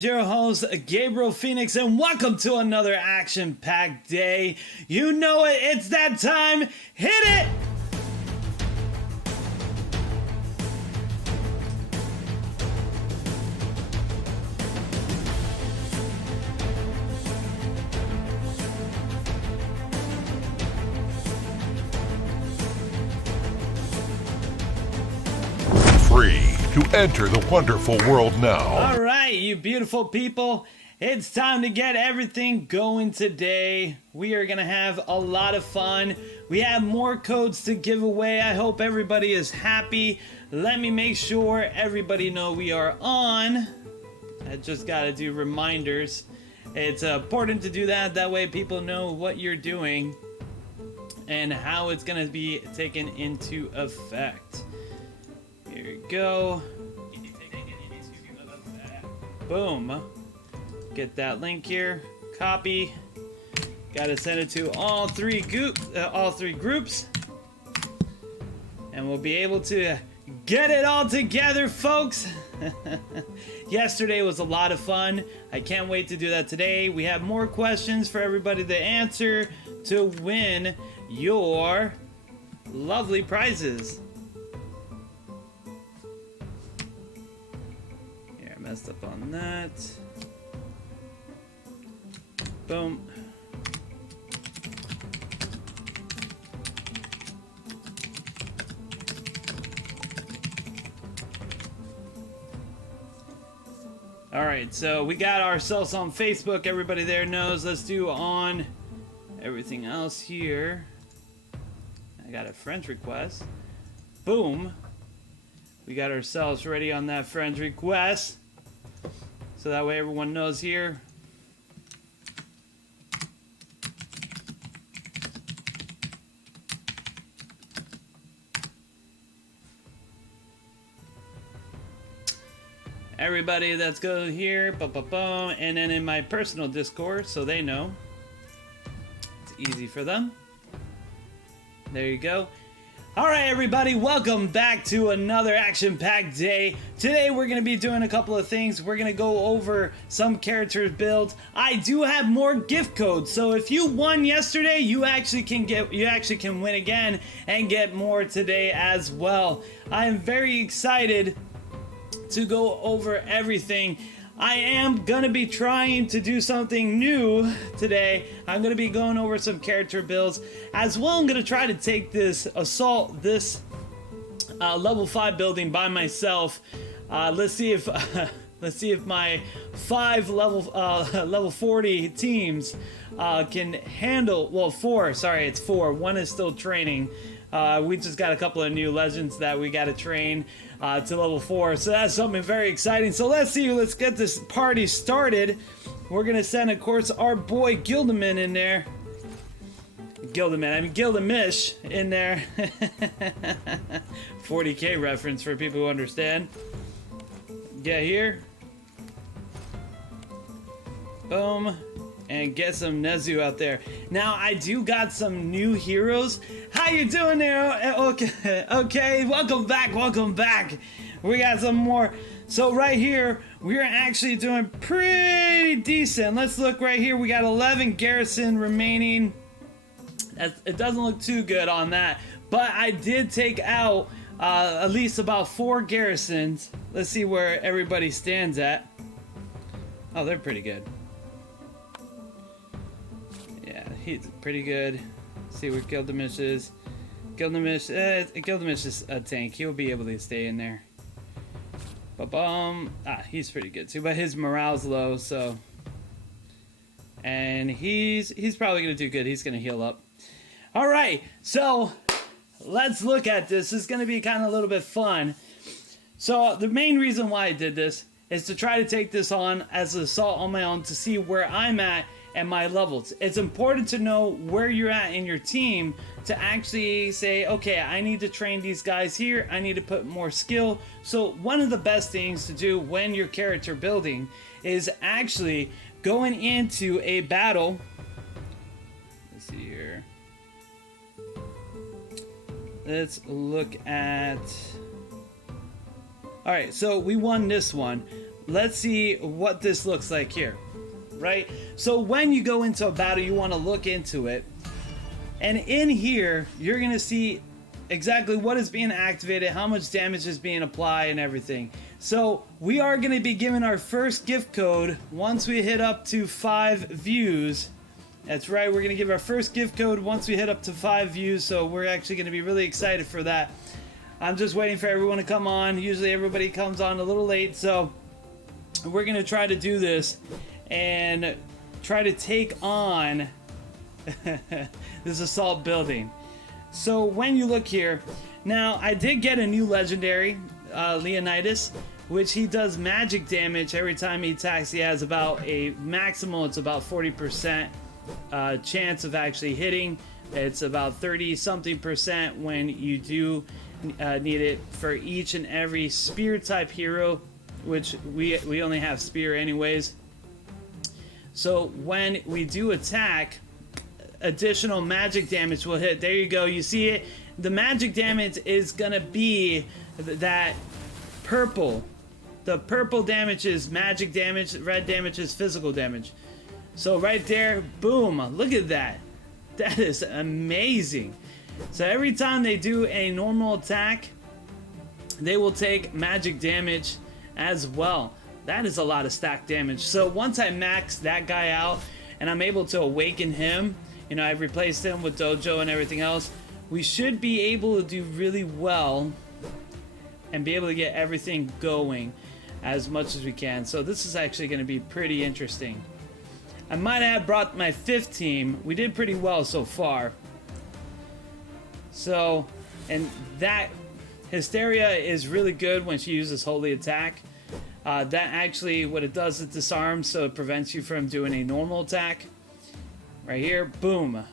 Your host Gabriel Phoenix, and welcome to another action-packed day. You know it, it's that time. Hit it! Free to enter the wonderful world now. All right, you beautiful people, it's time to get everything going today. We are gonna have a lot of fun. We have more codes to give away. I hope everybody is happy. Let me make sure everybody know we are on. I just gotta do reminders. It's important to do that. That way people know what you're doing and how it's gonna be taken into effect. Here we go. Boom. Get that link here. Copy. Gotta send it to all three groups. And we'll be able to get it all together, folks. Yesterday was a lot of fun. I can't wait to do that today. We have more questions for everybody to answer to win your lovely prizes. Messed up on that. Boom. All right, so we got ourselves on Facebook. Everybody there knows. Let's do on everything else here. I got a friend request. Boom. We got ourselves ready on that friend request. So that way everyone knows here. Everybody that's go here, and then in my personal Discord, so they know. It's easy for them. There you go. Alright everybody, welcome back to another action-packed day. Today we're going to be doing a couple of things. We're going to go over some character builds. I do have more gift codes, so if you won yesterday, you actually can win again and get more today as well. I am very excited to go over everything. I am going to be trying to do something new today. I'm going to be going over some character builds. As well, I'm going to try to take this assault, this level 5 building by myself. Let's see if my 5 level 40 teams can handle, well 4, sorry, it's 4. 1 is still training. We just got a couple of new legends that we got to train to level 4, so that's something very exciting. So let's get this party started. We're gonna send, of course, our boy Gildaman in there. Gildamish in there. 40K reference for people who understand. Get here. Boom. And get some Nezu out there. Now, I do got some new heroes. How you doing there? Okay, welcome back. We got some more. So right here, we're actually doing pretty decent. Let's look right here. We got 11 garrison remaining. It doesn't look too good on that. But I did take out at least about 4 garrisons. Let's see where everybody stands at. Oh, they're pretty good. He's pretty good. Let's see where Gildamish is. Gildamish is a tank. He'll be able to stay in there. He's pretty good too, but his morale's low, so. And he's probably gonna do good. He's gonna heal up. All right, so let's look at this. This is gonna be kind of a little bit fun. So the main reason why I did this is to try to take this on as an assault on my own to see where I'm at and my levels. It's important to know where you're at in your team to actually say, okay, I need to train these guys here, I need to put more skill. So one of the best things to do when you're character building is actually going into a battle. Let's see here. Let's look at... Alright, so we won this one. let's see what this looks like here, right? So when you go into a battle, you want to look into it. And in here, you're going to see exactly what is being activated, how much damage is being applied, and everything. So we are going to be giving our first gift code once we hit up to 5 views. That's right, we're going to give our first gift code once we hit up to 5 views, so we're actually going to be really excited for that. I'm just waiting for everyone to come on. Usually everybody comes on a little late, so we're going to try to do this and try to take on this assault building. So when you look here, now I did get a new legendary, Leonidas, which he does magic damage every time he attacks. He has about a maximal, it's about 40% chance of actually hitting. It's about 30 something percent when you do need it for each and every spear type hero, which we only have spear anyways. So when we do attack, additional magic damage will hit. There you go, you see it. The magic damage is gonna be that purple. The purple damage is magic damage, red damage is physical damage. So right there, boom, look at that. That is amazing. So every time they do a normal attack, they will take magic damage as well. That is a lot of stack damage. So once I max that guy out and I'm able to awaken him, you know, I've replaced him with Dojo and everything else, we should be able to do really well and be able to get everything going as much as we can. So this is actually going to be pretty interesting. I might have brought my 5th team. We did pretty well so far. So, and that Hysteria is really good when she uses Holy Attack. That actually, what it does is disarms, so it prevents you from doing a normal attack. Right here, boom.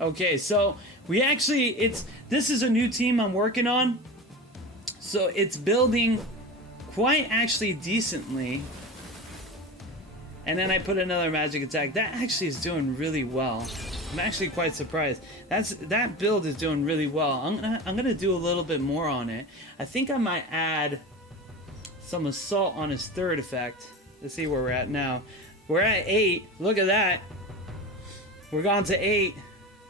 Okay, so we actually, this is a new team I'm working on. So it's building quite actually decently. And then I put another magic attack. That actually is doing really well. I'm actually quite surprised. That build is doing really well. I'm gonna do a little bit more on it. I think I might add some assault on his 3rd effect. Let's see where we're at now. We're at 8. Look at that. We're gone to 8.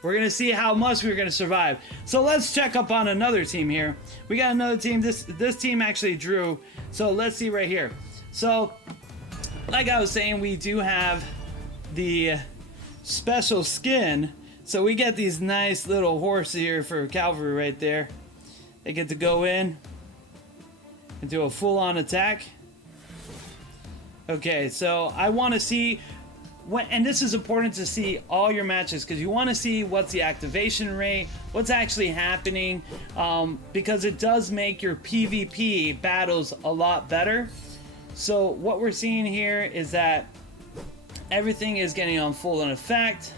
We're gonna see how much we're gonna survive. So let's check up on another team here. We got another team. This team actually drew. So let's see right here. So like I was saying, we do have the special skin. So we get these nice little horses here for cavalry right there. They get to go in and do a full-on attack. Okay, so I want to see and this is important to see all your matches, because you want to see what's the activation rate, what's actually happening, because it does make your PvP battles a lot better. So what we're seeing here is that everything is getting on full in effect.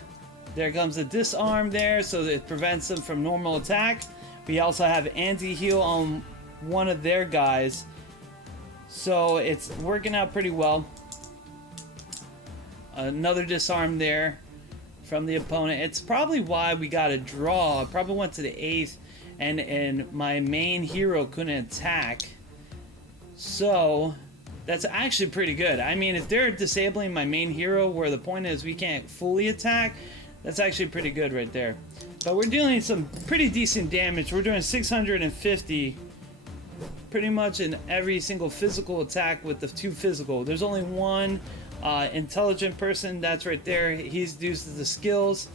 There comes a disarm there, so it prevents them from normal attack. We also have anti-heal on one of their guys, so it's working out pretty well. Another disarm there from the opponent. It's probably why we got a draw. I probably went to the 8th and my main hero couldn't attack. So that's actually pretty good. I mean, if they're disabling my main hero where the point is we can't fully attack, that's actually pretty good right there. But we're dealing some pretty decent damage. We're doing 650 pretty much in every single physical attack with the 2 physical. There's only one intelligent person, that's right there. He's used the skills.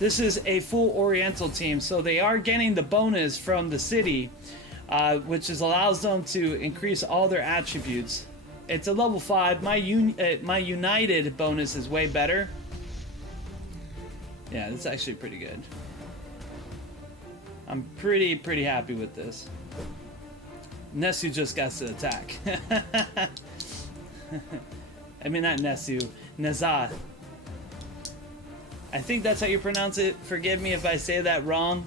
This is a full Oriental team, so they are getting the bonus from the city, which allows them to increase all their attributes. It's a level 5. My United bonus is way better. Yeah, it's actually pretty good. I'm pretty happy with this. Nesu just got to attack. I mean, not Nesu, Nazah. I think that's how you pronounce it. Forgive me if I say that wrong.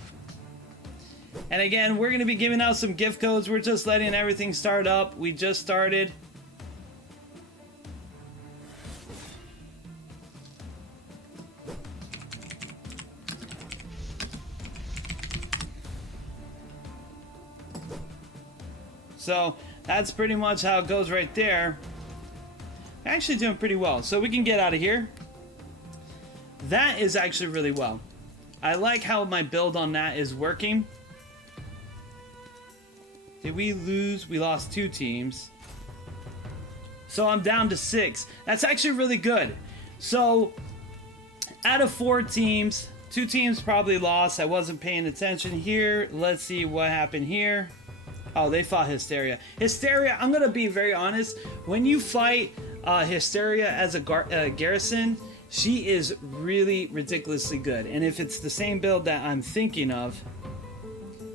And again, we're going to be giving out some gift codes. We're just letting everything start up. We just started. So that's pretty much how it goes right there. Actually doing pretty well. So we can get out of here. That is actually really well. I like how my build on that is working. Did we lose? We lost 2 teams. So I'm down to 6. That's actually really good. So out of 4 teams, 2 teams probably lost. I wasn't paying attention here. Let's see what happened here. Oh, they fought Hysteria. Hysteria, I'm going to be very honest. When you fight Hysteria as a garrison, she is really ridiculously good. And if it's the same build that I'm thinking of,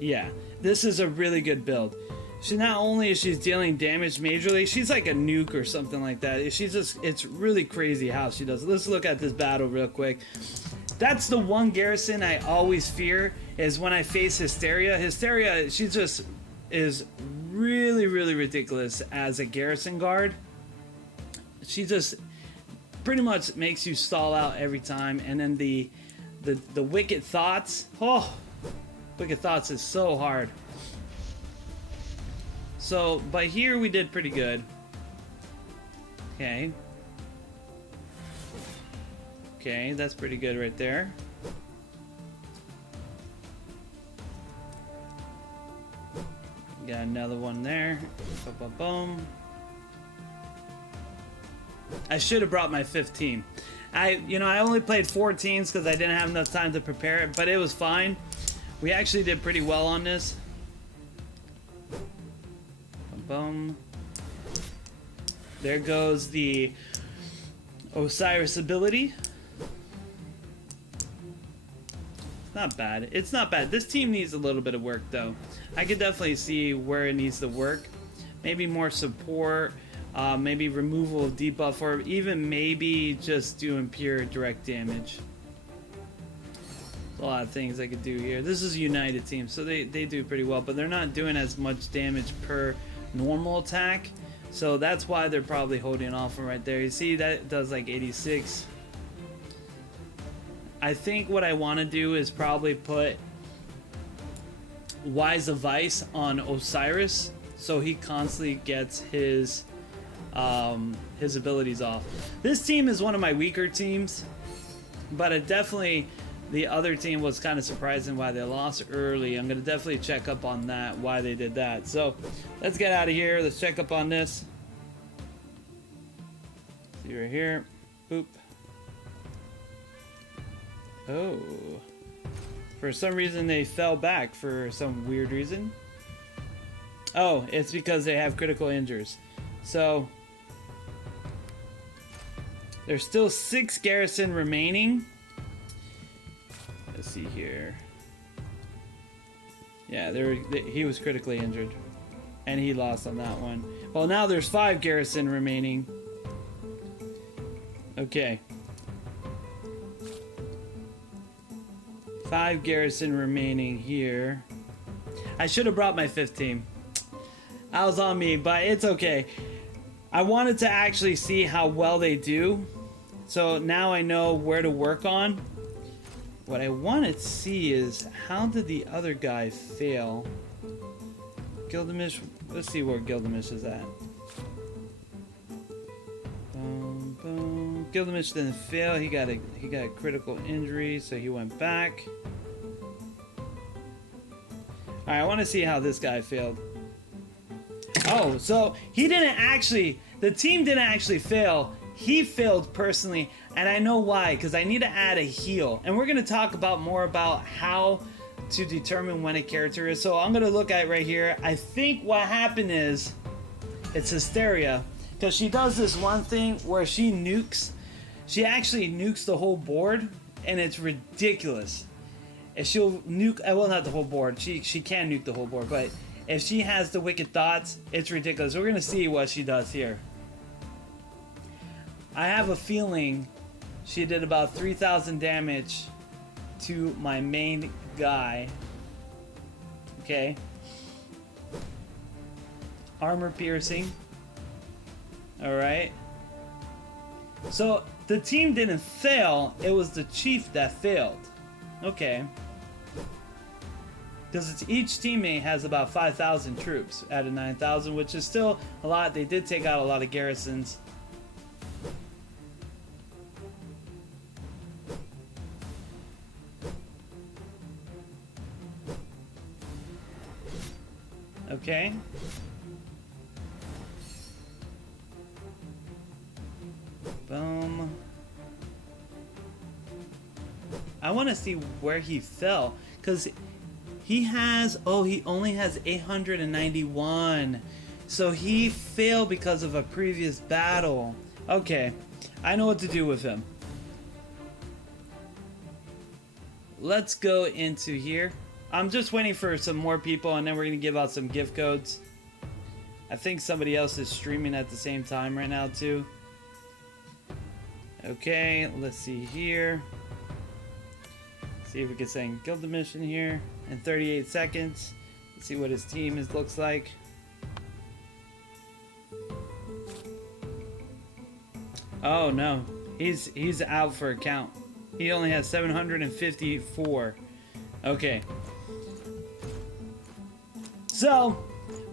yeah, this is a really good build. She not only is she's dealing damage majorly, she's like a nuke or something like that. She's just, it's really crazy how she does it. Let's look at this battle real quick. That's the one garrison I always fear, is when I face Hysteria. Hysteria, she just is really, really ridiculous as a garrison guard. She just pretty much makes you stall out every time. And then the Wicked Thoughts. Oh, Wicked Thoughts is so hard. So, but here we did pretty good. Okay. Okay, that's pretty good right there. Got another one there. Boom, boom, boom. I should have brought my 5th team. I only played 4 teams because I didn't have enough time to prepare it, but it was fine. We actually did pretty well on this. Boom, boom. There goes the Osiris ability. Not bad. It's not bad. This team needs a little bit of work, though. I could definitely see where it needs to work. Maybe more support, maybe removal of debuff, or even maybe just doing pure direct damage. There's a lot of things I could do here. This is a United team, so they do pretty well, but they're not doing as much damage per normal attack. So that's why they're probably holding off from right there. You see, that does like 86. I think what I want to do is probably put Wise of Vice on Osiris, so he constantly gets his abilities off. This team is one of my weaker teams, but it definitely, the other team was kind of surprising why they lost early. I'm going to definitely check up on that, why they did that. So let's get out of here. Let's check up on this. See right here. Boop. Oh. For some reason they fell back for some weird reason. Oh, it's because they have critical injures. So there's still 6 garrison remaining. Let's see here. Yeah, he was critically injured. And he lost on that one. Well, now there's 5 garrison remaining. Okay. 5 garrison remaining here. I should have brought my 5th team. I was on me, but it's okay. I wanted to actually see how well they do. So now I know where to work on. What I want to see is, how did the other guy fail? Gilgamesh, let's see where Gilgamesh is at. Boom, boom. Gilgamesh didn't fail. He got a critical injury, so he went back. Alright, I want to see how this guy failed. Oh, so he didn't actually, the team didn't actually fail. He failed personally, and I know why, because I need to add a heal. And we're going to talk about more about how to determine when a character is. So I'm going to look at it right here. I think what happened is, it's Hysteria, because she does this one thing where she nukes. She actually nukes the whole board, and it's ridiculous. If she'll nuke, well, not the whole board. She can nuke the whole board, but if she has the Wicked Thoughts, it's ridiculous. We're going to see what she does here. I have a feeling she did about 3,000 damage to my main guy. Okay. Armor piercing. Alright. So, the team didn't fail. It was the chief that failed. Okay. Because each teammate has about 5,000 troops out of 9,000, which is still a lot. They did take out a lot of garrisons. Okay. Boom. I want to see where he fell, because he has, oh, he only has 891. So he failed because of a previous battle. Okay, I know what to do with him. Let's go into here. I'm just waiting for some more people, and then we're going to give out some gift codes. I think somebody else is streaming at the same time right now, too. Okay, let's see here. See if we can send Gilgamesh in here in 38 seconds. Let's see what his team looks like. Oh no, he's out for a count. He only has 754. Okay. So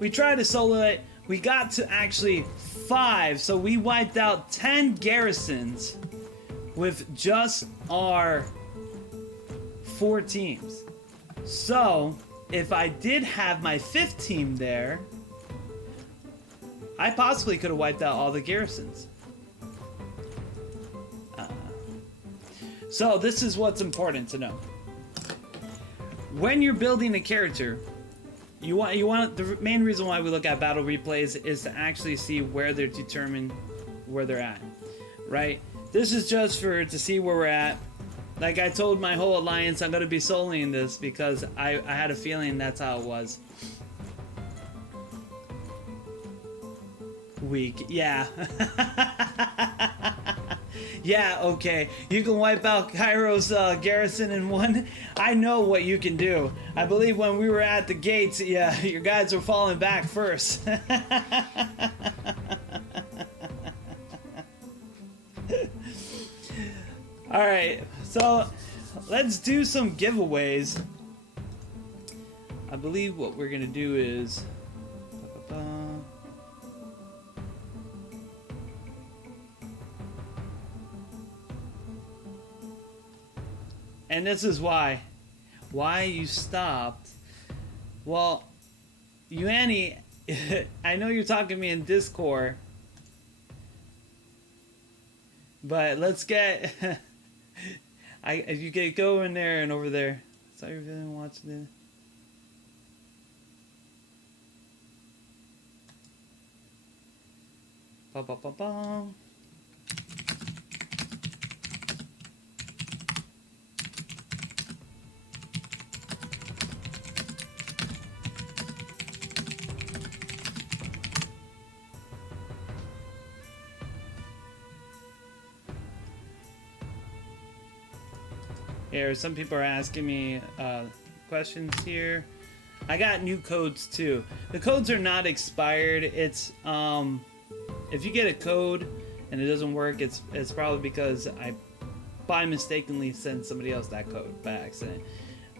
we tried to solo it. We got to actually 5, so we wiped out 10 garrisons with just our 4 teams. So if I did have my 5th team there, I possibly could have wiped out all the garrisons. So this is what's important to know. When you're building a character, you want the main reason why we look at battle replays is to actually see where they're determined where they're at, right? This is just to see where we're at. Like I told my whole alliance, I'm gonna be soloing this because I had a feeling that's how it was. Weak, yeah. Yeah, okay. You can wipe out Cairo's garrison in one. I know what you can do. I believe when we were at the gates, yeah, your guys were falling back first. Alright, so let's do some giveaways. I believe what we're gonna do is... And this is why you stopped. Well, Yuani, I know you're talking to me in Discord, but let's get you can go in there and over there. Sorry if you didn't watch this. Ba ba ba ba. Here, some people are asking me questions here. I got new codes too. The codes are not expired. It's if you get a code and it doesn't work, it's probably because I by mistakenly sent somebody else that code by accident.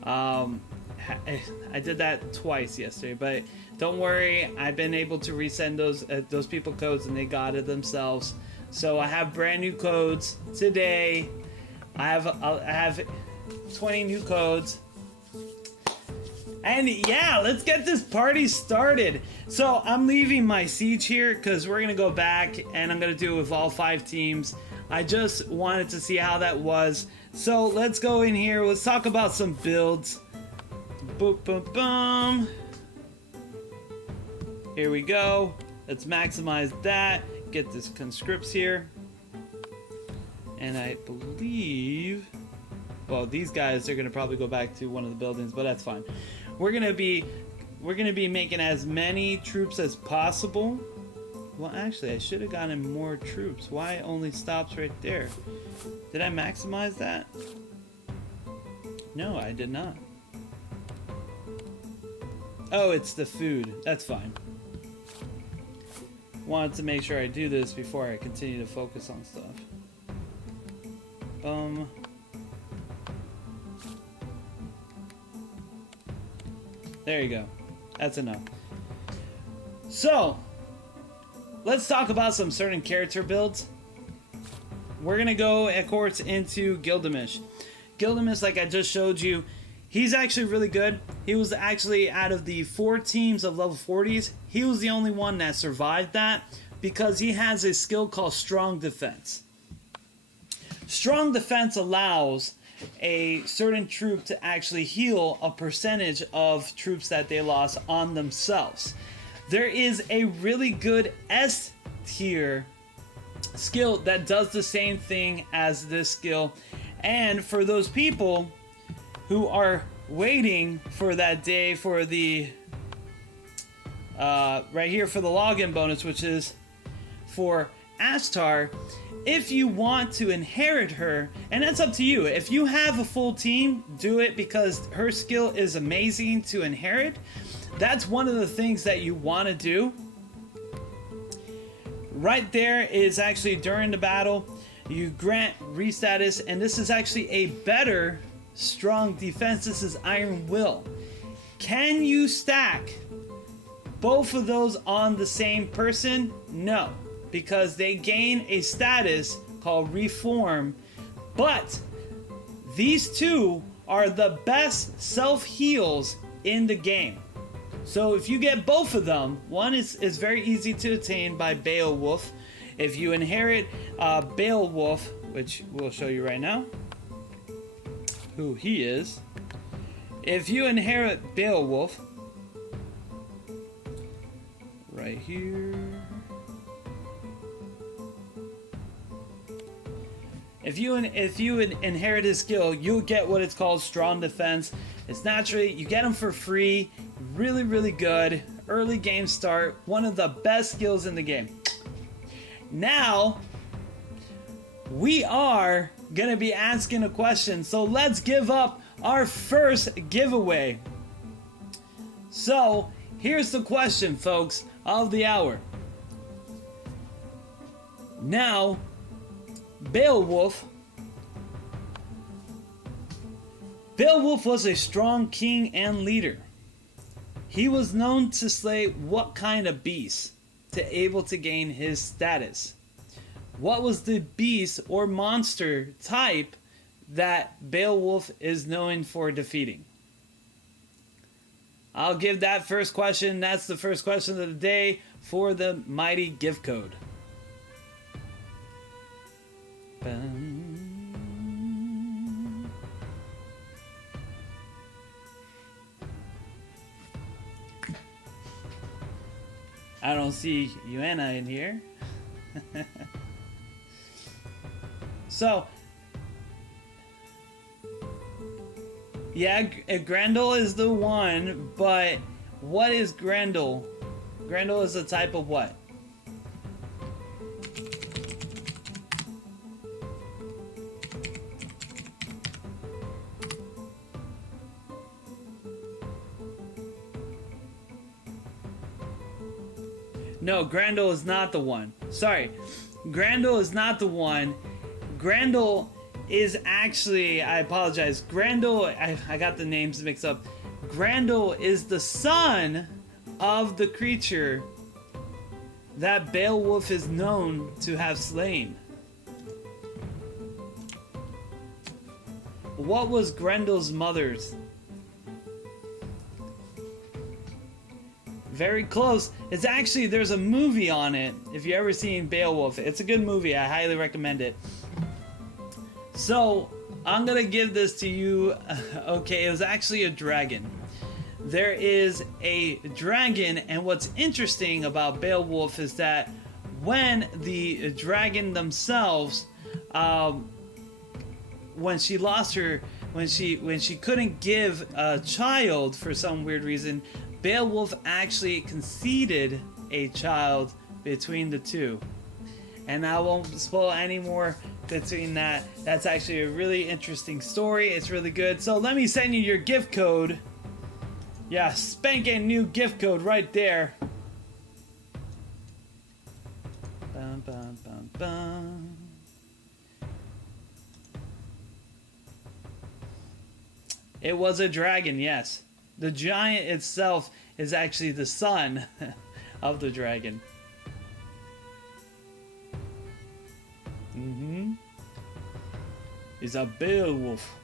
I did that twice yesterday, but don't worry. I've been able to resend those people codes, and they got it themselves. So I have brand new codes today. I have 20 new codes. And yeah, let's get this party started. So I'm leaving my siege here because we're gonna go back and I'm gonna do it with all 5 teams. I just wanted to see how that was. So let's go in here. Let's talk about some builds. Boom, boom, boom. Here we go. Let's maximize that. Get this conscripts here. And I believe, well, these guys are gonna probably go back to one of the buildings, but that's fine. We're gonna be making as many troops as possible. Well, actually, I should have gotten more troops. Why it only stops right there? Did I maximize that? No, I did not. Oh, it's the food. That's fine. Wanted to make sure I do this before I continue to focus on stuff. There you go. That's enough. So, let's talk about some certain character builds. We're gonna go, of course, into Gilgamesh. Gilgamesh, like I just showed you, He's actually really good. He was actually, out of the 4 teams of level 40s, he was the only one that survived that because he has a skill called Strong Defense. Strong Defense allows a certain troop to actually heal a percentage of troops that they lost on themselves. There is a really good S tier skill that does the same thing as this skill. And for those people who are waiting for that day for the right here for the login bonus, which is for Ashtar, if you want to inherit her, and that's up to you. If you have a full team, do it because her skill is amazing to inherit. That's one of the things that you want to do. Right there is actually during the battle, you grant restatus, and this is actually a better Strong Defense. This is Iron Will. Can you stack both of those on the same person? No, because they gain a status called Reform, but these two are the best self-heals in the game. So if you get both of them, one is very easy to attain by Beowulf. If you inherit Beowulf, which we'll show you right now, who he is. If you inherit Beowulf, right here. If you inherit his skill, you'll get what it's called Strong Defense. It's naturally, you get them for free. Really, really good. Early game start. One of the best skills in the game. Now, we are going to be asking a question. So let's give up our first giveaway. So, here's the question, folks, of the hour. Now, Beowulf was a strong king and leader. He was known to slay what kind of beast to able to gain his status? What was the beast or monster type that Beowulf is known for defeating? I'll give that first question. That's the first question of the day for the mighty gift code. I don't see Yuena in here. So, yeah, Grendel is the one, but what is Grendel? Grendel is a type of what? No, Grendel is not the one. Sorry. Grendel is not the one. Grendel is actually, I apologize. Grendel, I got the names mixed up. Grendel is the son of the creature that Beowulf is known to have slain. What was Grendel's mother's? Very close. It's actually, there's a movie on it. If you ever seen Beowulf, it's a good movie. I highly recommend it. So, I'm gonna give this to you. Okay, it was actually a dragon. There is a dragon, and what's interesting about Beowulf is that when the dragon themselves, when she lost her, when she couldn't give a child for some weird reason, Beowulf actually conceded a child between the two. And I won't spoil any more between that. That's actually a really interesting story. It's really good. So let me send you your gift code. Yeah, spanking new gift code right there. Bum, bum, bum, bum. It was a dragon, yes. The giant itself is actually the son of the dragon. Is a Beowulf.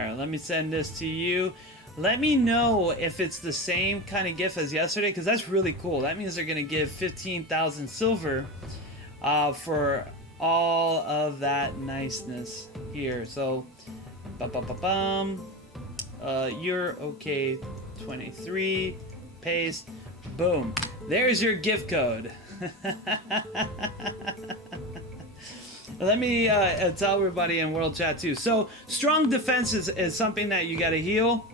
Alright, let me send this to you. Let me know if it's the same kind of gift as yesterday, because that's really cool. That means they're going to give 15,000 silver for all of that niceness here. So, you're okay, 23, paste, boom. There's your gift code. Let me tell everybody in World Chat too. So, strong defense is something that you got to heal.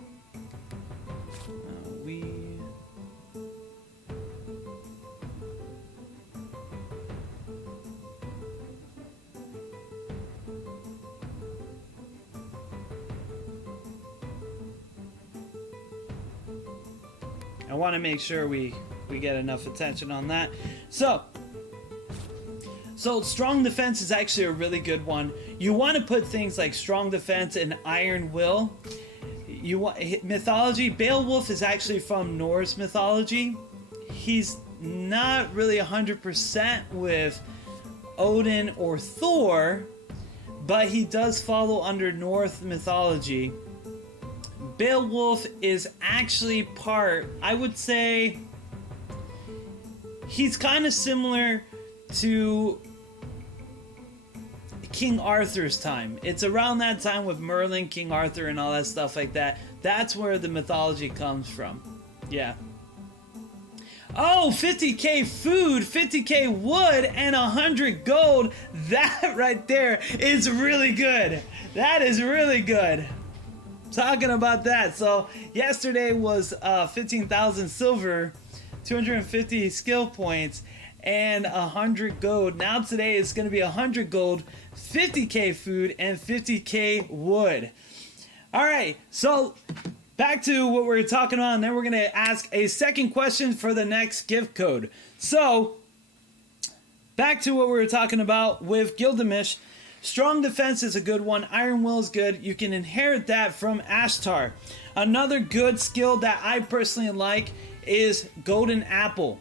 I want to make sure we get enough attention on that. So strong defense is actually a really good one. You want to put things like strong defense and iron will. You want mythology. Beowulf is actually from Norse mythology. He's not really 100% with Odin or Thor, but he does follow under Norse mythology. Beowulf is actually part, I would say, he's kind of similar to King Arthur's time. It's around that time with Merlin, King Arthur, and all that stuff like that. That's where the mythology comes from. Yeah. Oh, 50k food, 50k wood, and 100 gold. That right there is really good. That is really good. Talking about that, so yesterday was 15,000 silver, 250 skill points, and 100 gold. Now today it's going to be 100 gold, 50k food, and 50k wood. Alright, so back to what we were talking about, and then we're going to ask a second question for the next gift code. So, back to what we were talking about with Gilgamesh. Strong defense is a good one. Iron will is good. You can inherit that from Ashtar. Another good skill that I personally like is Golden Apple.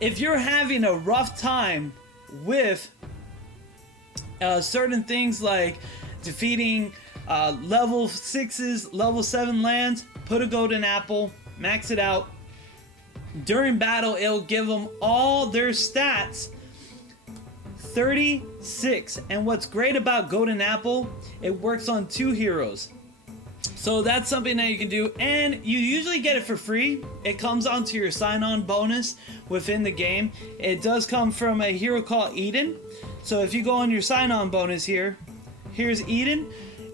If you're having a rough time with certain things like defeating level 6s, level 7 lands, put a Golden Apple, max it out. During battle, it'll give them all their stats 36. And what's great about Golden Apple, it works on 2 heroes. So that's something that you can do, and you usually get it for free. It comes onto your sign-on bonus within the game. It does come from a hero called Eden. So if you go on your sign-on bonus here, here's Eden.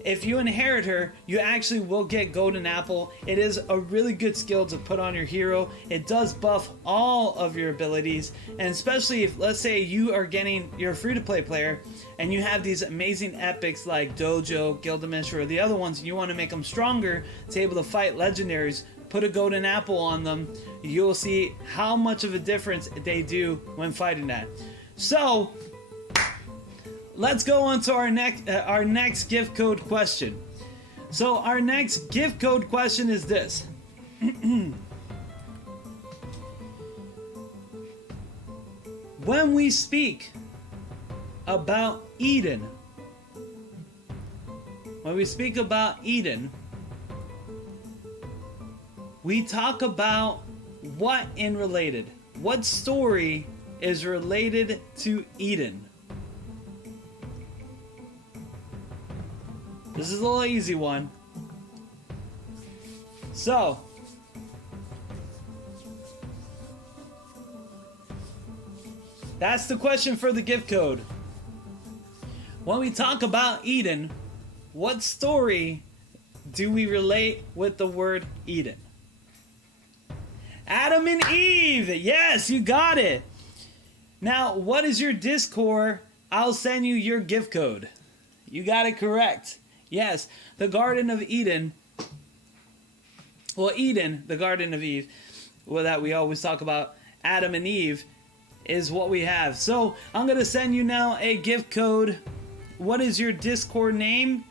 If you inherit her, you actually will get Golden Apple. It is a really good skill to put on your hero. It does buff all of your abilities, and especially if, let's say, you're a free-to-play player, and you have these amazing epics like Dojo, Gilgamesh, or the other ones, and you want to make them stronger to able to fight legendaries, put a Golden Apple on them. You'll see how much of a difference they do when fighting that. So, let's go on to our next gift code question. So our next gift code question is this. When we speak about Eden, we talk about what in related? What story is related to Eden? This is a little easy one. So, that's the question for the gift code. When we talk about Eden, what story do we relate with the word Eden? Adam and Eve! Yes, you got it! Now, what is your Discord? I'll send you your gift code. You got it correct. Yes, the Garden of Eden. Well, Eden, the Garden of Eve, well, that we always talk about, Adam and Eve, is what we have. So, I'm going to send you now a gift code. What is your Discord name?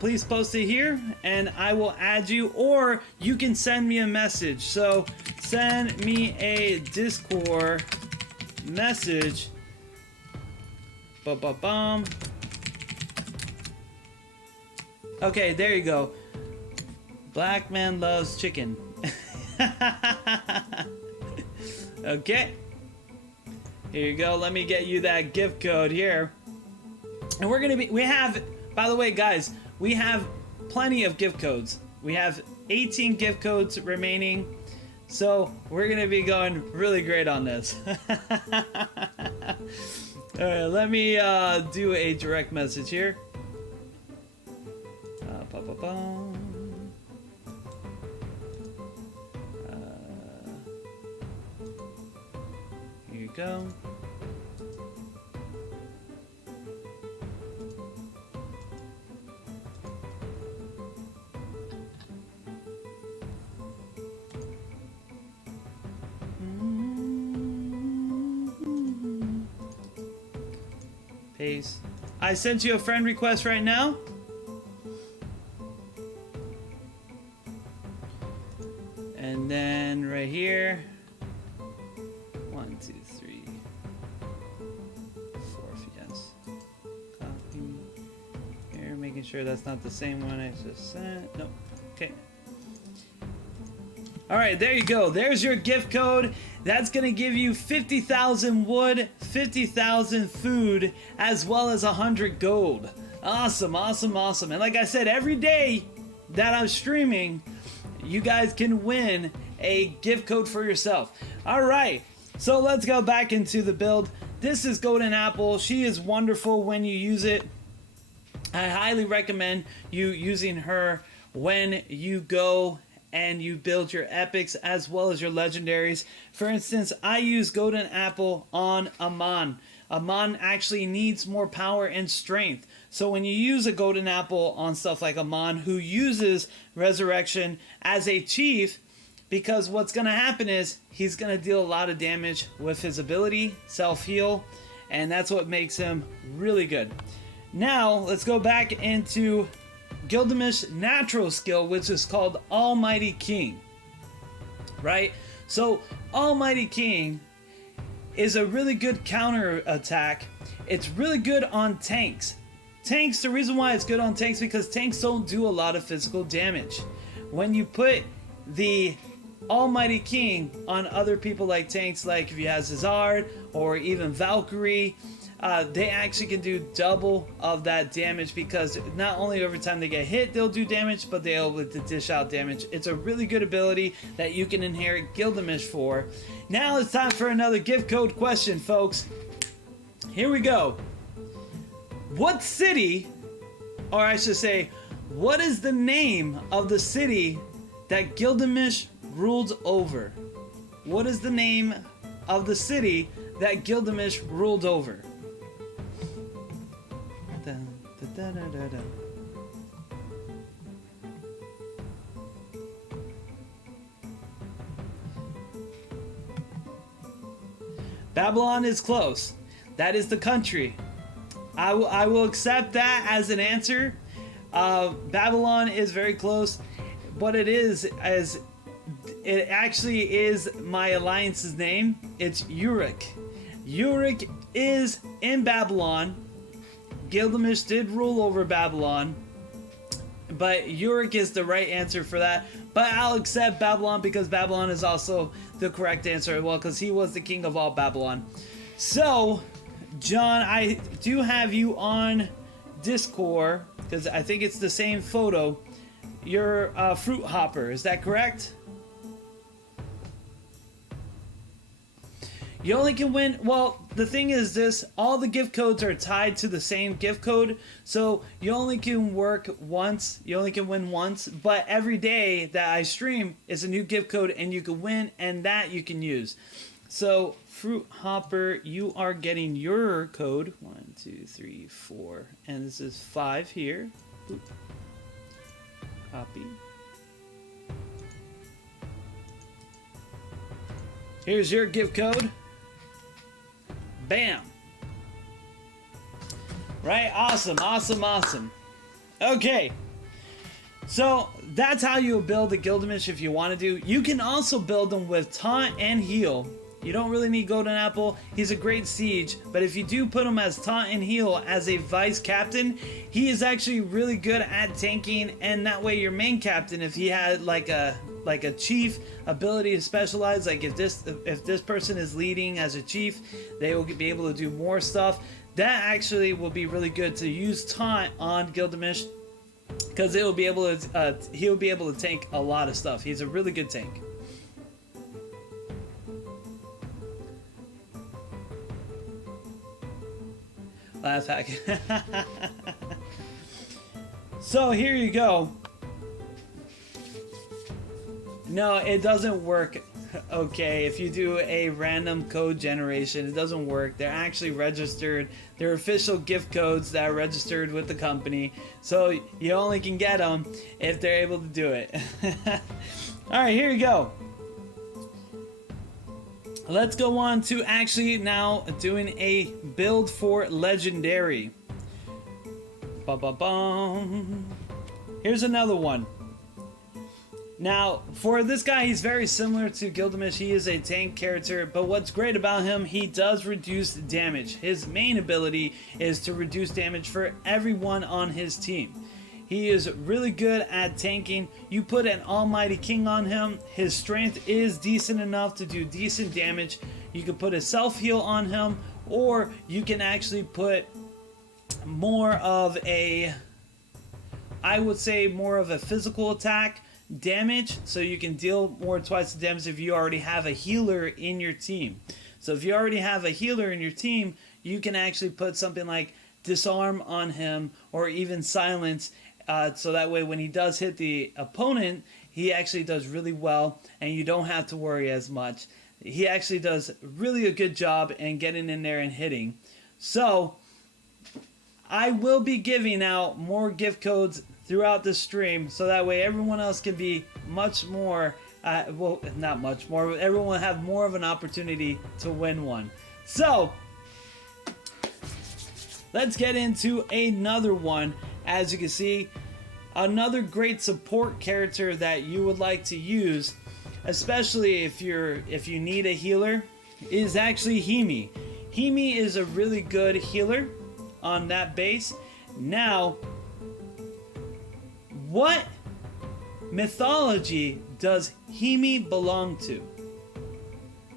Please post it here, and I will add you, or you can send me a message. So, send me a Discord message. Ba-ba-bum. Okay, there you go. Black man loves chicken. Okay. Here you go. Let me get you that gift code here. And we have, by the way, guys, we have plenty of gift codes. We have 18 gift codes remaining. So we're going to be going really great on this. All right, let me do a direct message here. Here you go. Paste. I sent you a friend request right now. And then right here. 1, 2, 3, 4, yes. Copy. Here, making sure that's not the same one I just sent. Nope. Okay. Alright, there you go. There's your gift code. That's going to give you 50,000 wood, 50,000 food, as well as 100 gold. Awesome, awesome, awesome. And like I said, every day that I'm streaming, you guys can win a gift code for yourself. Alright, so let's go back into the build. This is Golden Apple. She is wonderful when you use it. I highly recommend you using her when you go and you build your epics as well as your legendaries. For instance, I use Golden Apple on Amon. Amon actually needs more power and strength. So when you use a Golden Apple on stuff like Amon, who uses Resurrection as a chief, because what's going to happen is he's going to deal a lot of damage with his ability, self-heal, and that's what makes him really good. Now, let's go back into Gilgamesh's natural skill, which is called Almighty King, right? So Almighty King is a really good counter attack. It's really good on tanks. Tanks, the reason why it's good on tanks because tanks don't do a lot of physical damage. When you put the Almighty King on other people like tanks, like if you have Zizard or even Valkyrie, they actually can do double of that damage because not only every time they get hit they'll do damage, but they're able to dish out damage. It's a really good ability that you can inherit Gilgamesh for. Now it's time for another gift code question, folks. Here we go. What city, or I should say, what is the name of the city that Gilgamesh ruled over? What is the name of the city that Gilgamesh ruled over? Babylon is close. That is the country. I will accept that as an answer. Babylon is very close. What it is it actually is my alliance's name. It's Uruk. Uruk is in Babylon. Gilgamesh did rule over Babylon, but Uruk is the right answer for that. But I'll accept Babylon because Babylon is also the correct answer as well, because he was the king of all Babylon. So, John, I do have you on Discord because I think it's the same photo. You're a fruit hopper, is that correct? You only can win, well, the thing is this, all the gift codes are tied to the same gift code, so you only can work once, you only can win once, but every day that I stream is a new gift code and you can win, and that you can use. So, Fruit Hopper, you are getting your code, 1, 2, 3, 4, and this is 5 here. Boop. Copy. Here's your gift code. Bam. Right, awesome, awesome, awesome. Okay, so that's how you build a Gilgamesh if you want to do. You can also build them with taunt and heal You don't really need Golden Apple. He's a great siege, but if you do put him as taunt and heal as a vice captain, he is actually really good at tanking, and that way your main captain, if he had like a chief ability to specialize, like if this person is leading as a chief, they will be able to do more stuff. That actually will be really good to use taunt on Gilgamesh, because it will be able to he'll be able to tank a lot of stuff. He's a really good tank. Laugh hack. So here you go. No, it doesn't work. Okay, if you do a random code generation, it doesn't work. They're actually registered. They're official gift codes that are registered with the company. So you only can get them if they're able to do it. Alright, here you go. Let's go on to actually now doing a build for Legendary. Ba-ba-bum. Here's another one. Now, for this guy, he's very similar to Gilgamesh. He is a tank character, but what's great about him, he does reduce damage. His main ability is to reduce damage for everyone on his team. He is really good at tanking. You put an Almighty King on him, his strength is decent enough to do decent damage. You can put a self-heal on him, or you can actually put more of a, I would say more of a physical attack damage, so you can deal more twice the damage if you already have a healer in your team. So if you already have a healer in your team, you can actually put something like disarm on him, or even silence, so that way when he does hit the opponent, he actually does really well and you don't have to worry as much. He actually does really a good job in getting in there and hitting. So I will be giving out more gift codes throughout the stream, so that way everyone else can be much more, well, not much more, but everyone will have more of an opportunity to win one. So let's get into another one. As you can see, another great support character that you would like to use, especially if you need a healer, is actually Himi. Himi is a really good healer on that base. Now, what mythology does Himi belong to?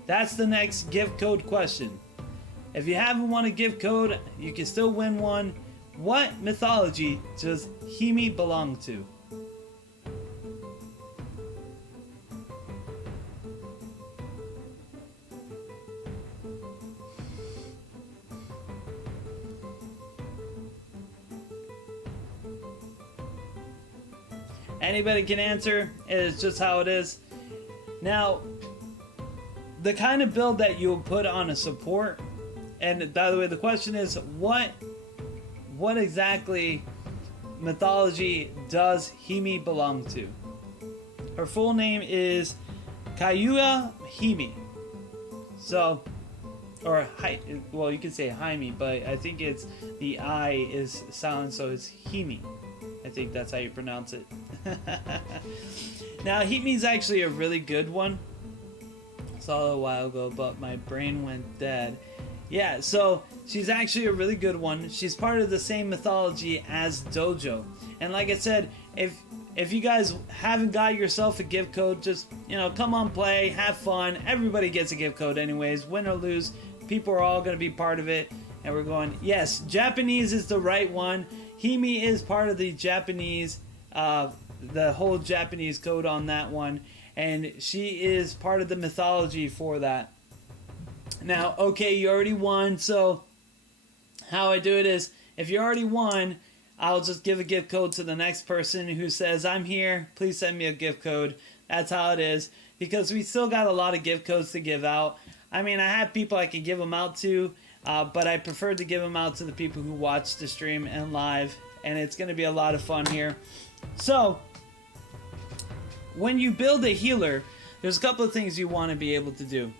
That's the next gift code question. If you haven't won a gift code, you can still win one. What mythology does Himi belong to? Anybody can answer. It's just how it is. Now, the kind of build that you'll put on a support, and by the way, the question is, what exactly mythology does Himi belong to? Her full name is Kayua Himi. So, or well, you can say Jaime, but I think it's the I is silent, so it's Himi. I think that's how you pronounce it. Now, Himi's actually a really good one. I saw it a while ago, but my brain went dead. Yeah, so she's actually a really good one. She's part of the same mythology as Dojo. And like I said, if you guys haven't got yourself a gift code, just, come on, play, have fun. Everybody gets a gift code anyways, win or lose. People are all going to be part of it. And we're going, yes, Japanese is the right one. Himi is part of the Japanese, the whole Japanese code on that one. And she is part of the mythology for that. Now, okay, you already won, so how I do it is, if you already won, I'll just give a gift code to the next person who says, I'm here, please send me a gift code. That's how it is, because we still got a lot of gift codes to give out. I mean, I have people I can give them out to, but I prefer to give them out to the people who watch the stream and live, and it's going to be a lot of fun here. So, when you build a healer, there's a couple of things you want to be able to do.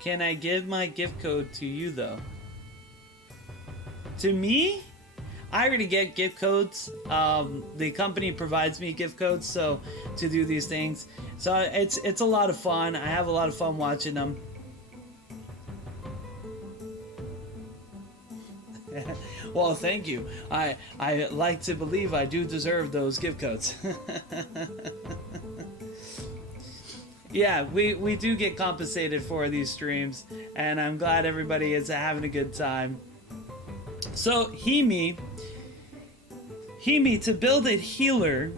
Can I give my gift code to you, though? To me? I already get gift codes. The company provides me gift codes so to do these things. So it's a lot of fun. I have a lot of fun watching them. Well, thank you. I like to believe I do deserve those gift codes. Yeah, we do get compensated for these streams, and I'm glad everybody is having a good time. So, Himi, to build a healer,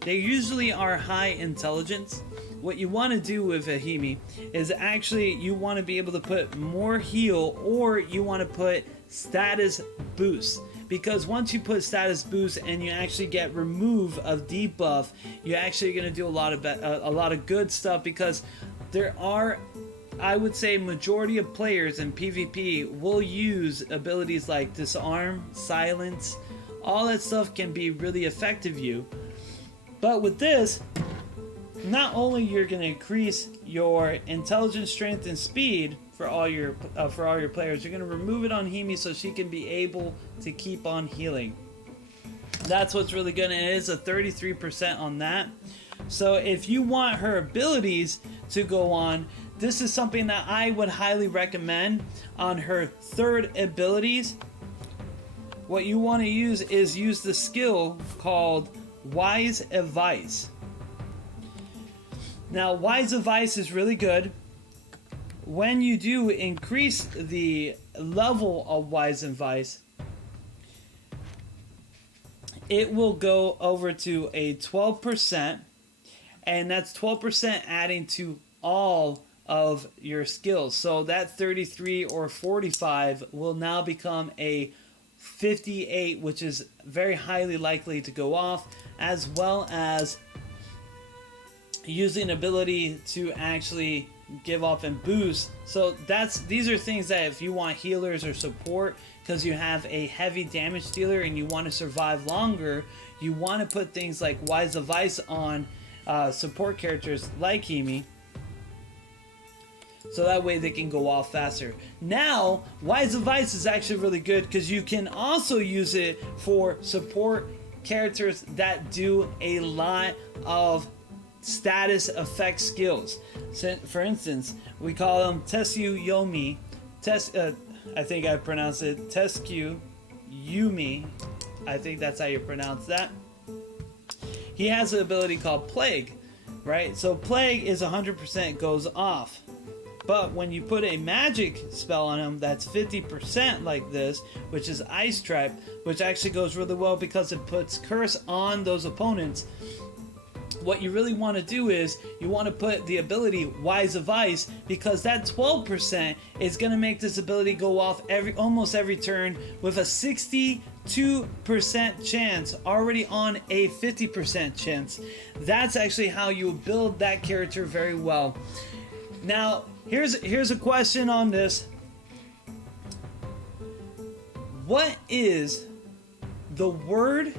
they usually are high intelligence. What you want to do with a Himi is actually you want to be able to put more heal, or you want to put status boost, because once you put status boost and you actually get remove of debuff, you're actually going to do a lot of good stuff, because there are, I would say, majority of players in PvP will use abilities like disarm, silence. All that stuff can be really effective you. But with this, not only you're going to increase your intelligence, strength, and speed for all your players, you're going to remove it on Himi so she can be able to keep on healing. That's what's really good, and it is a 33% on that. So if you want her abilities to go on, this is something that I would highly recommend on her third abilities. What you want to use is use the skill called Wise Advice. Now, Wise Advice is really good. When you do increase the level of Wise Advice, it will go over to a 12%, and that's 12% adding to all of your skills. So that 33 or 45 will now become a 58, which is very highly likely to go off, as well as using ability to actually give off and boost. So these are things that if you want healers or support, because you have a heavy damage dealer and you want to survive longer, you want to put things like Wise Advice on support characters like Himi, so that way they can go off faster. Now, Wise Advice is actually really good because you can also use it for support characters that do a lot of status effect skills. So, for instance, we call them Tesku Yomi. I think I pronounced it Tesku Yumi. I think that's how you pronounce that. He has an ability called Plague, right? So Plague is 100% goes off. But when you put a magic spell on him that's 50% like this, which is Ice Trap, which actually goes really well because it puts curse on those opponents, what you really want to do is you want to put the ability Wise Advice, because that 12% is going to make this ability go off almost every turn with a 62% chance already on a 50% chance. That's actually how you build that character very well. Now, here's a question on this. What is the word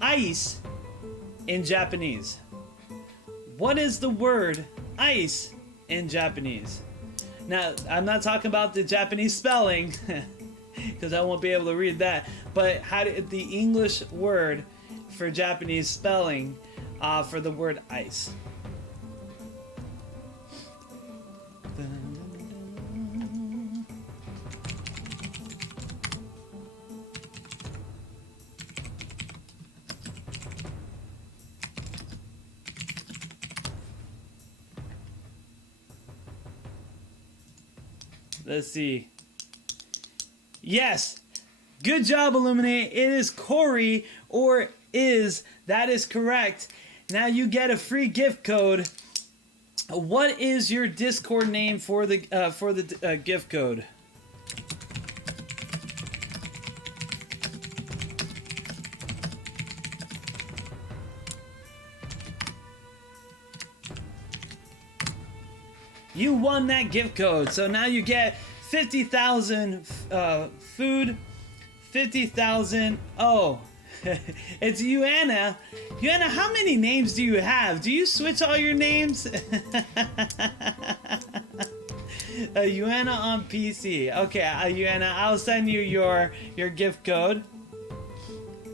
ice in Japanese? What is the word ice in Japanese? Now, I'm not talking about the Japanese spelling, because I won't be able to read that, but the English word for Japanese spelling for the word ice. Let's see. Yes. Good job, Illuminate. It is Corey, or is. That is correct. Now you get a free gift code. What is your Discord name for the gift code? You won that gift code, so now you get 50,000 food, 50,000. Oh, it's Yuana. Yuana, how many names do you have? Do you switch all your names? Yuana on PC. Okay, Yuana, I'll send you your gift code.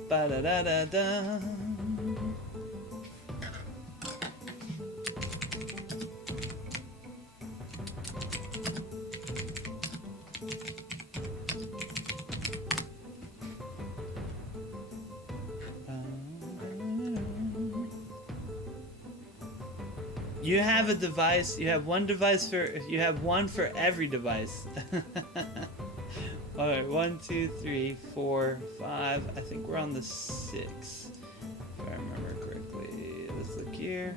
Ba-da-da-da-da. You have a device. You have one device for. You have one for every device. All right, 1, 2, 3, 4, 5. I think we're on the 6, if I remember correctly. Let's look here.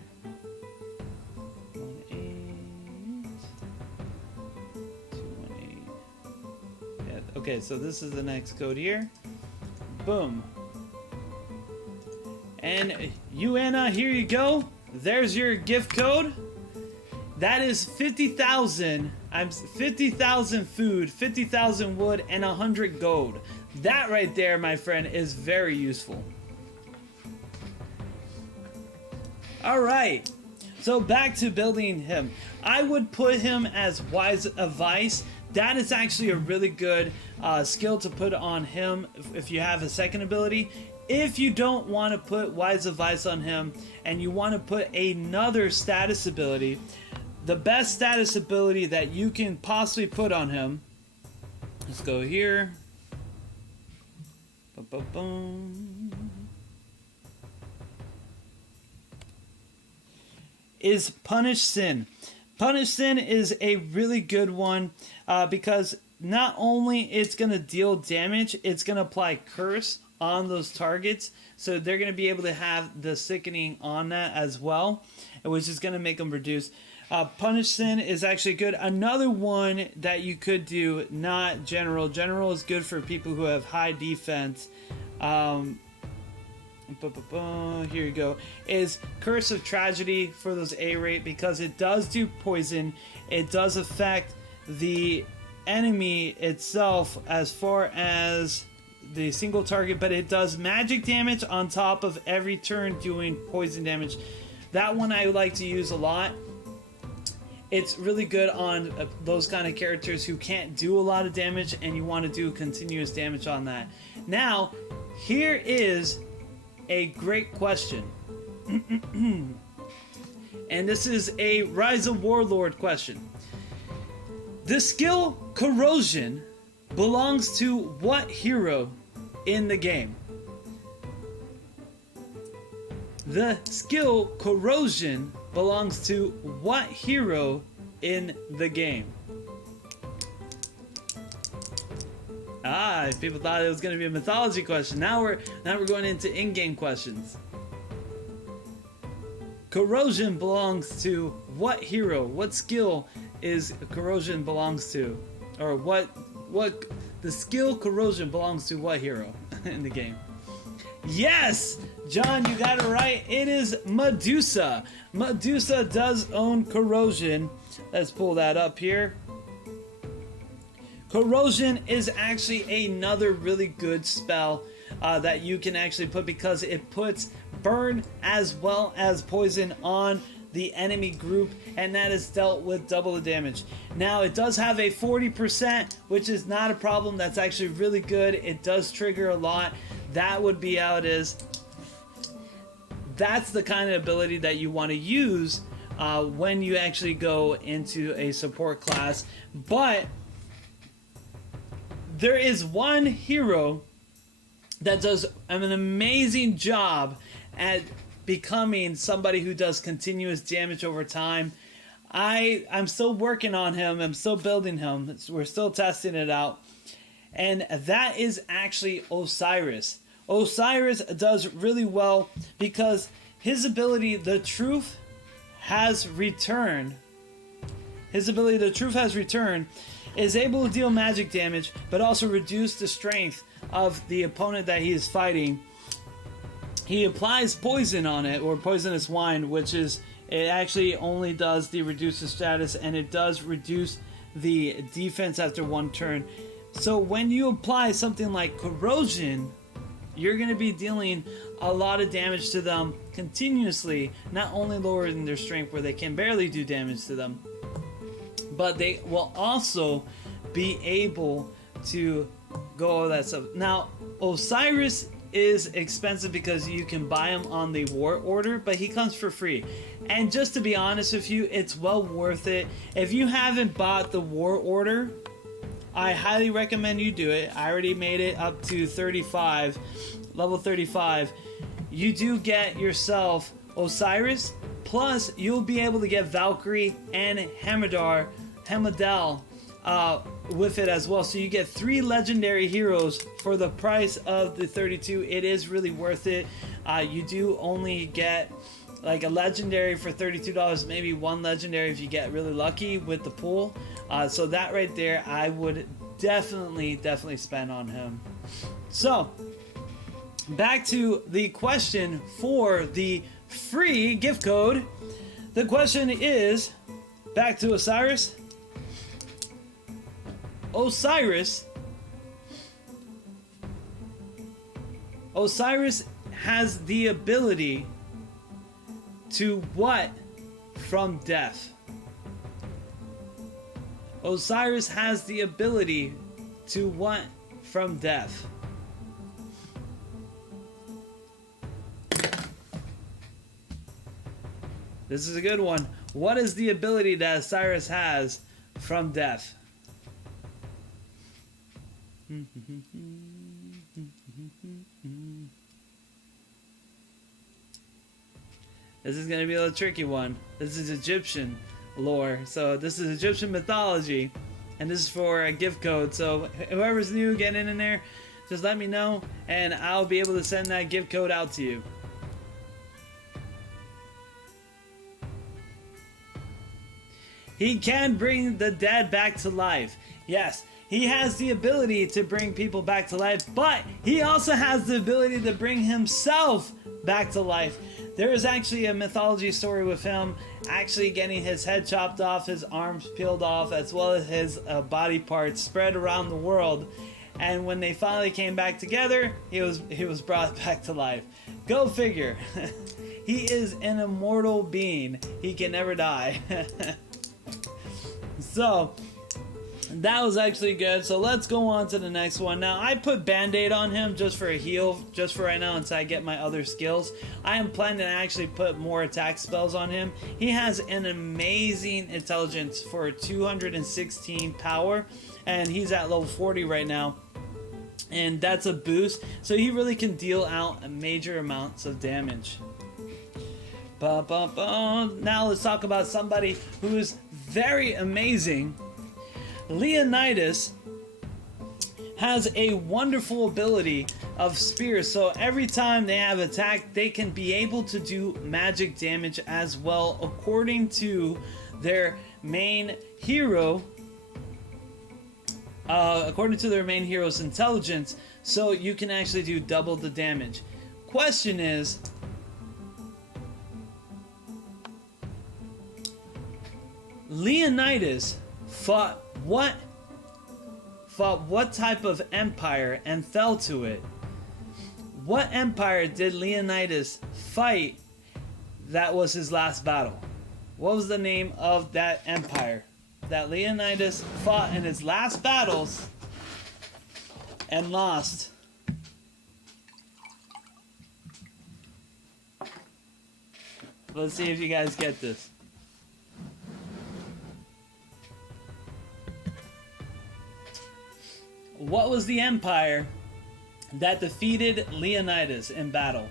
1, 8, 2, 1, 8. Yeah. Okay, so this is the next code here. Boom. And you, Anna, here you go. There's your gift code. That is 50,000. 50,000 food, 50,000 wood, and 100 gold. That right there, my friend, is very useful. All right. So back to building him. I would put him as Wise Advice. That is actually a really good skill to put on him if you have a second ability. If you don't want to put Wise Advice on him and you want to put another status ability, the best status ability that you can possibly put on him, let's go here. Ba-ba-boom. Is Punish Sin. Punish Sin is a really good one because not only it's going to deal damage, it's going to apply curse on those targets, so they're going to be able to have the sickening on that as well, which is going to make them reduce. Punish Sin is actually good. Another one that you could do, not General. General is good for people who have high defense. Here you go. Is Curse of Tragedy for those A-rate, because it does do poison. It does affect the enemy itself as far as the single target, but it does magic damage on top of every turn doing poison damage. That one I like to use a lot. It's really good on those kind of characters who can't do a lot of damage and you want to do continuous damage on that. Now, here is a great question. And this is a Rise of Warlord question. The skill Corrosion belongs to what hero in the game? The skill Corrosion belongs to what hero in the game? People thought it was going to be a mythology question. Now we're going into in-game questions. Corrosion belongs to what hero? What skill is Corrosion belongs to? Or what the skill Corrosion belongs to what hero in the game? Yes! John, you got it right. It is Medusa. Medusa does own Corrosion. Let's pull that up here. Corrosion is actually another really good spell that you can actually put, because it puts burn as well as poison on the enemy group, and that is dealt with double the damage. Now, it does have a 40%, which is not a problem. That's actually really good. It does trigger a lot. That would be how it is. That's the kind of ability that you want to use when you actually go into a support class. But there is one hero that does an amazing job at becoming somebody who does continuous damage over time. I'm still working on him. I'm still building him. We're still testing it out. And that is actually Osiris. Osiris does really well because his ability, the Truth has returned. His ability, the Truth has returned, is able to deal magic damage, but also reduce the strength of the opponent that he is fighting. He applies poison on it, or poisonous wine, which is, it actually only does the reduce the status, and it does reduce the defense after one turn. So when you apply something like Corrosion, you're going to be dealing a lot of damage to them continuously, not only lowering their strength where they can barely do damage to them, but they will also be able to go all that stuff. Now, Osiris is expensive because you can buy him on the war order, but he comes for free. And just to be honest with you, it's well worth it. If you haven't bought the war order, I highly recommend you do it. I already made it up to 35, level 35. You do get yourself Osiris, plus you'll be able to get Valkyrie and Hamadel with it as well. So you get 3 legendary heroes for the price of the 32. It is really worth it. You do only get like a legendary for $32, maybe 1 legendary if you get really lucky with the pool. So that right there, I would definitely spend on him. So back to the question for the free gift code. The question is, back to Osiris. Osiris has the ability to what from death? Osiris has the ability to what from death? This is a good one. What is the ability that Osiris has from death? This is going to be a little tricky one. This is Egyptian lore. So this is Egyptian mythology. And this is for a gift code. So whoever's new, get in there. Just let me know. And I'll be able to send that gift code out to you. He can bring the dead back to life. Yes, he has the ability to bring people back to life, but he also has the ability to bring himself back to life. There is actually a mythology story with him actually getting his head chopped off, his arms peeled off, as well as his body parts spread around the world. And when they finally came back together, he was brought back to life. Go figure. He is an immortal being. He can never die. So that was actually good. So let's go on to the next one. Now I put Band-Aid on him just for a heal, just for right now until I get my other skills. I am planning to actually put more attack spells on him. He has an amazing intelligence for 216 power, and he's at level 40 right now. And that's a boost. So he really can deal out major amounts of damage. Now let's talk about somebody who's very amazing. Leonidas has a wonderful ability of spears, so every time they have attack, they can be able to do magic damage as well, according to their main hero. According to their main hero's intelligence, so you can actually do double the damage. Question is, Leonidas fought what type of empire and fell to it? What empire did Leonidas fight that was his last battle? What was the name of that empire that Leonidas fought in his last battles and lost? Let's see if you guys get this. What was the empire that defeated Leonidas in battle?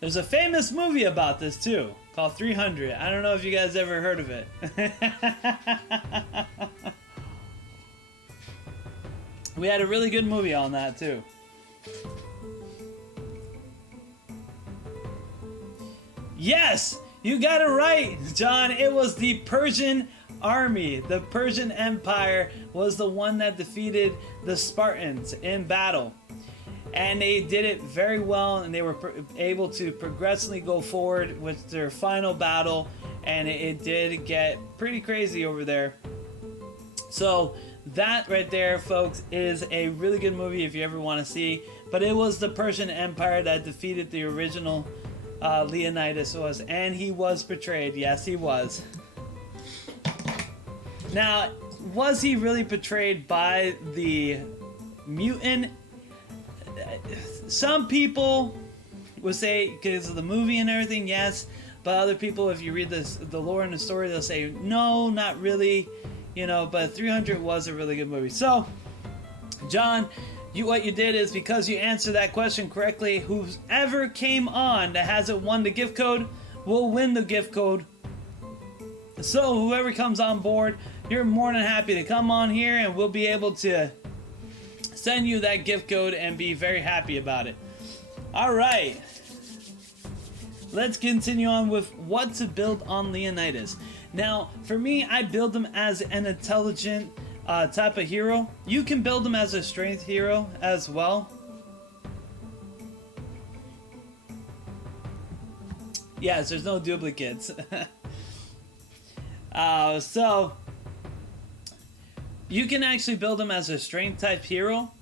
There's a famous movie about this too, called 300. I don't know if you guys ever heard of it. We had a really good movie on that too. Yes, you got it right, John. It was the Persian army. The Persian Empire was the one that defeated the Spartans in battle. And they did it very well, and they were able to progressively go forward with their final battle, and it did get pretty crazy over there. So that right there, folks, is a really good movie if you ever want to see. But it was the Persian Empire that defeated the original Leonidas was, and he was betrayed. Yes, he was. Now, was he really betrayed by the mutant? some people would say because of the movie and everything, yes. But other people, if you read the lore and the story, they'll say no, not really. You know, but 300 was a really good movie. So, John, what you did is because you answered that question correctly, whoever came on that hasn't won the gift code will win the gift code. So whoever comes on board, you're more than happy to come on here and we'll be able to send you that gift code and be very happy about it. Alright. Let's continue on with what to build on Leonidas. Now, for me, I build him as an intelligent type of hero. You can build him as a strength hero as well. Yes, there's no duplicates. So, you can actually build him as a strength type hero.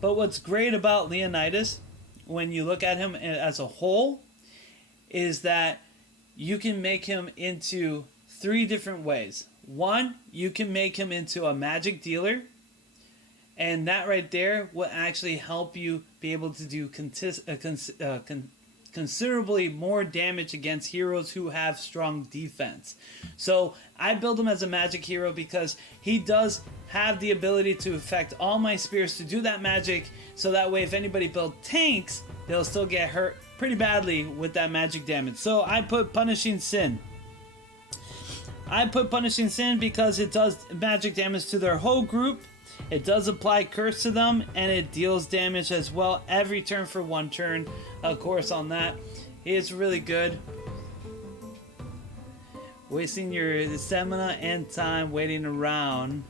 But what's great about Leonidas, when you look at him as a whole, is that you can make him into 3 different ways. One, you can make him into a magic dealer, and that right there will actually help you be able to do considerably more damage against heroes who have strong defense. So I build him as a magic hero because he does have the ability to affect all my spears to do that magic, so that way if anybody builds tanks, they'll still get hurt pretty badly with that magic damage. So I put Punishing Sin. I put Punishing Sin because it does magic damage to their whole group. It does apply curse to them, and it deals damage as well every turn for 1 turn. Of course, on that, it's really good. Wasting your stamina and time waiting around.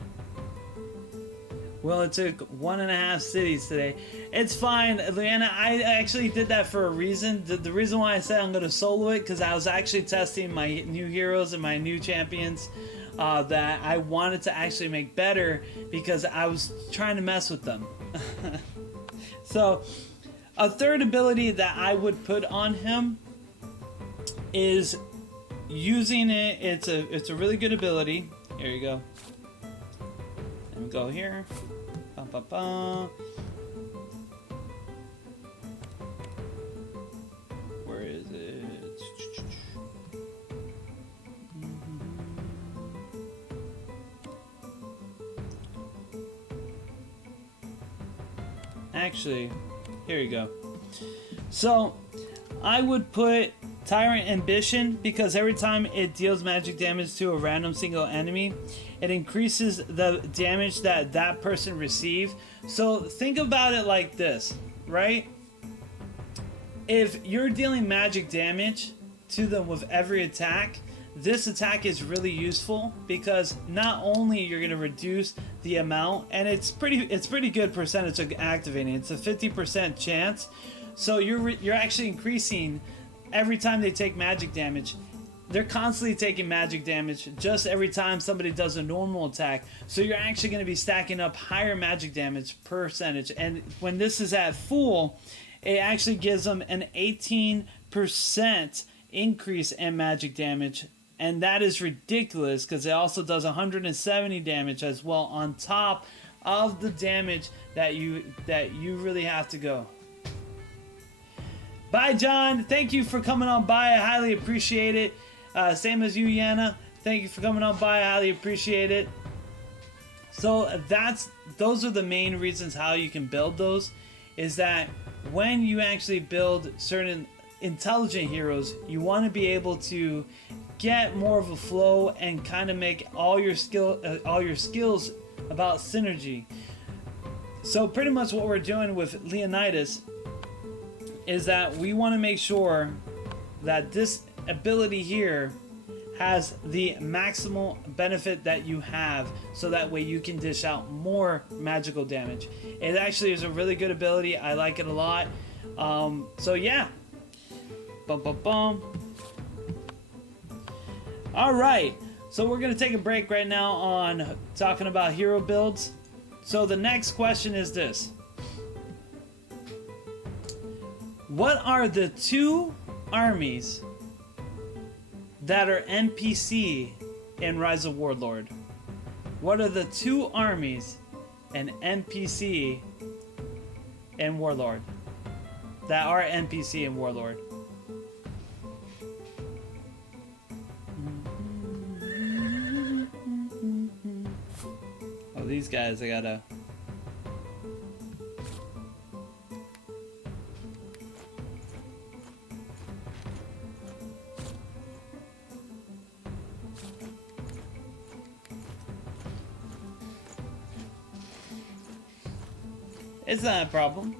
Well, it took 1.5 cities today. It's fine, Leanna. I actually did that for a reason. The reason why I said I'm going to solo it, because I was actually testing my new heroes and my new champions that I wanted to actually make better, because I was trying to mess with them. So, a third ability that I would put on him is using it. It's a really good ability. Here you go. Let me go here. Bum, bum, bum. Where is it? Actually, here you go. So, I would put Tyrant Ambition, because every time it deals magic damage to a random single enemy, it increases the damage that that person receives. So think about it like this, right? If you're dealing magic damage to them with every attack, this attack is really useful, because not only you're going to reduce the amount, and it's pretty good percentage of activating. It's a 50% chance. So you're actually increasing every time they take magic damage. They're constantly taking magic damage just every time somebody does a normal attack. So you're actually going to be stacking up higher magic damage percentage. And when this is at full, it actually gives them an 18% increase in magic damage. And that is ridiculous, because it also does 170 damage as well on top of the damage that you really have to go. Bye, John. Thank you for coming on by. I highly appreciate it. Same as you, Yana. Thank you for coming on by. I highly appreciate it. So those are the main reasons how you can build those, is that when you actually build certain intelligent heroes, you want to be able to get more of a flow and kind of make all your skills about synergy. So pretty much what we're doing with Leonidas is that we want to make sure that this ability here has the maximal benefit that you have, so that way you can dish out more magical damage. It actually is a really good ability. I like it a lot. So yeah. Bum, bum, bum. Alright, so we're going to take a break right now on talking about hero builds. So the next question is this. What are the 2 armies that are NPC in Rise of Warlord? What are the 2 armies and NPC in Warlord? that are NPC in Warlord. Oh, these guys, I gotta... It's not a problem.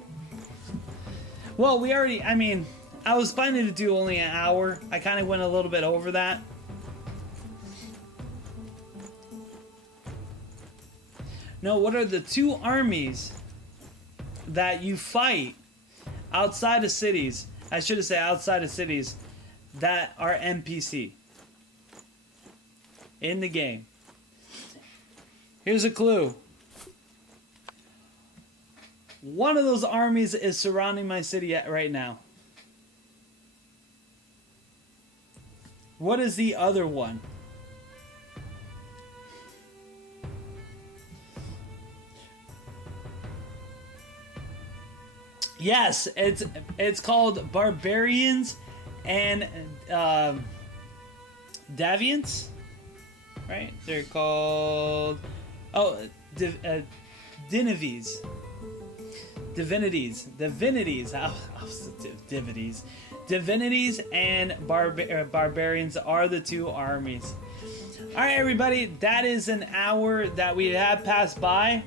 Well, we already, I mean, I was planning to do only an hour. I kind of went a little bit over that. No, what are the two armies that you fight outside of cities? I should have said outside of cities that are NPC in the game. Here's a clue. One of those armies is surrounding my city right now. What is the other one? Yes, it's called Barbarians and Daviants, right? They're called Divinities. Divinities and Barbarians are the two armies. All right, everybody, that is an hour that we have passed by.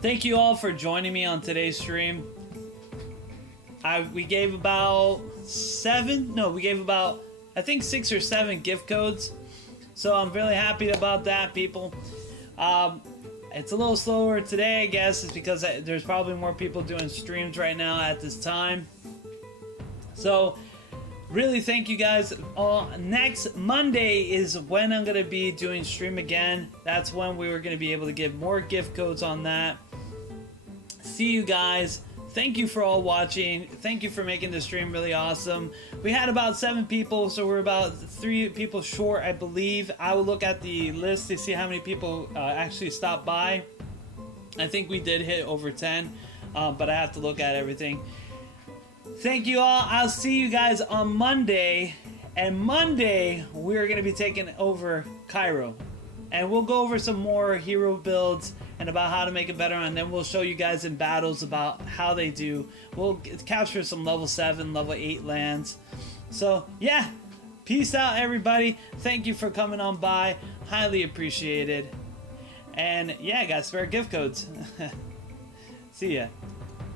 Thank you all for joining me on today's stream. We gave about I think 6 or 7 gift codes. So I'm really happy about that, people. It's a little slower today, I guess. It's because there's probably more people doing streams right now at this time. So, really thank you guys. Next Monday is when I'm going to be doing stream again. That's when we were going to be able to give more gift codes on that. See you guys. Thank you for all watching. Thank you for making the stream really awesome. We had about 7 people, so we're about 3 people short, I believe. I will look at the list to see how many people actually stopped by. I think we did hit over 10, but I have to look at everything. Thank you all. I'll see you guys on Monday. And Monday, we're going to be taking over Cairo. And we'll go over some more hero builds and about how to make it better, and then we'll show you guys in battles about how they do. We'll capture some level 7, level 8 lands. So, yeah. Peace out, everybody. Thank you for coming on by. Highly appreciated. And, yeah, I got spare gift codes. See ya.